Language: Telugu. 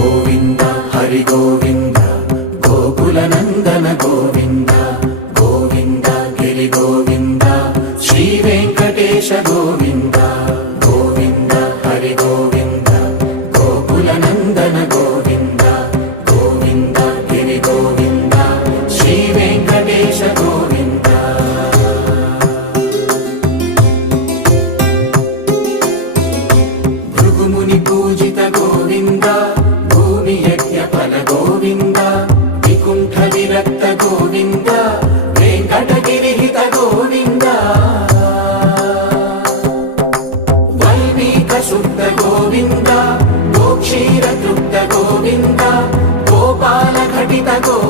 గోవింద హరి గోవింద గోకుల నందన గోవింద గోవింద గిరి గోవింద శ్రీ వెంకటేశ గోవింద గోవింద హరి గోవింద గోకుల నందన గోవింద గోవింద గిరి గోవింద శ్రీ వెంకటేశ గోవింద భృగుముని పూజిత గోవింద భూమి యజ్ఞ ఫల గోవింద వికుంఠ విరక్త గోవింద వెంకటగిరిహిత గోవింద వైదిక శుద్ధ గోవింద గోక్షీర తృప్త గోవింద గోపాల ఘటిత గోవింద